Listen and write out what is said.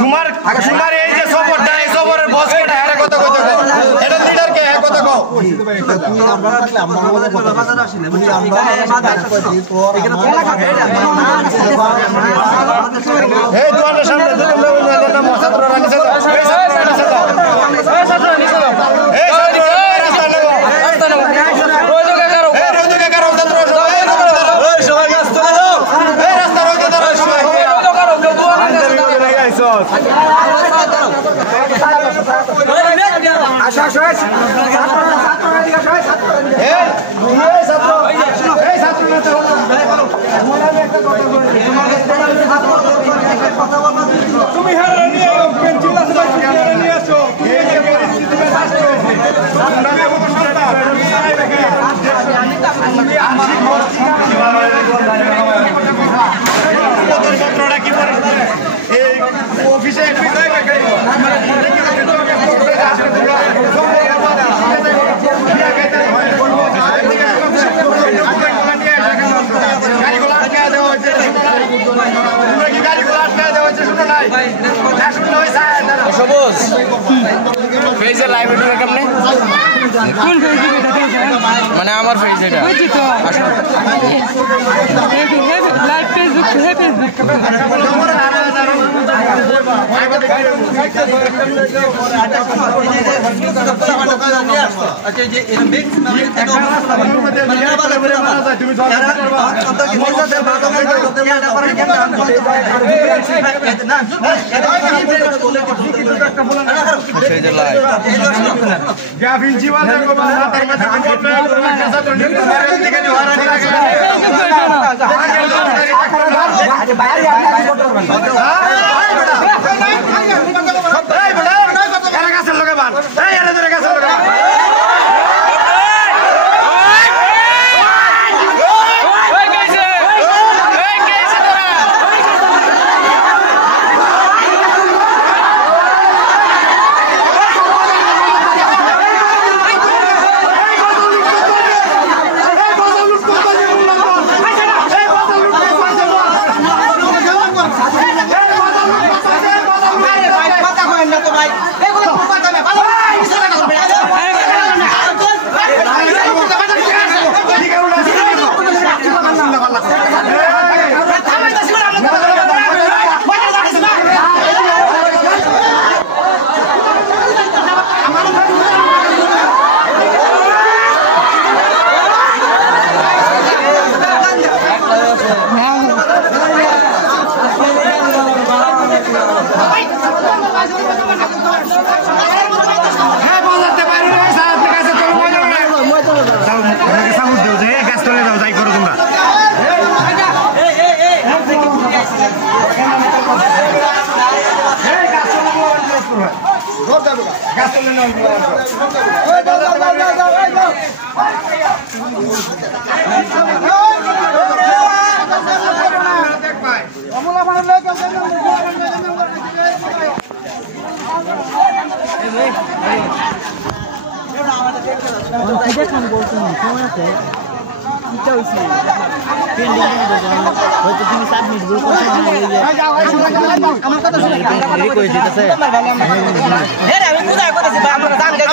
তোমার তোমার এই যে সফরটা এই সফরের বস কোটা এর কথা কইতে কও এটা লিডার কে এর কথা কও তুই আমরা থাকলে আমরা বলে কথা বাজার আসিনা বুঝছ আমরা এই দোকানের সামনে দুটো লোক না ছাত্ররা নিচে দাও এই ছাত্ররা নিচে দাও এই ছাত্ররা নিচে দাও এই রাস্তা নাও রাস্তা নাও রোজকে করো এই রোজকে করো ছাত্ররা এই সবাই গাছ তুলে দাও এই রাস্তা রোজকে দাও সবাই করো দোকানের কাছে দাও লাগাইছো আশা আশা ছাত্ররা দিকে সবাই ছাত্র এই ছাত্র এই ছাত্র না তো মনে একটা কথা বল তুমি হারা নিয়ে পেন্সিল আছে হারা নিয়ে আসো এই যে পরিস্থিতিতে আসছো আমরা এমন সরকার নাই দেখে আমি আমার পত্রটা কি করে এই অফিসে বিদায় করে সবুজ ফেজের লাইভ ভিডিও কেমনে কোন ফেজ মানে আমার ফেজ এটা বুঝছি তো লাইভ ফেসবুক আচ্ছা যে এর মিক্স মানে তুমি দেখুন বলছেন সময় আছে ইচ্ছা হয়েছে পেন্ডিং হয়তো তুমি সাবমিট বল করতে আমার কথা শুনে কই দিতেছে আমি বুঝাই কইতেছি আমরা জান গাই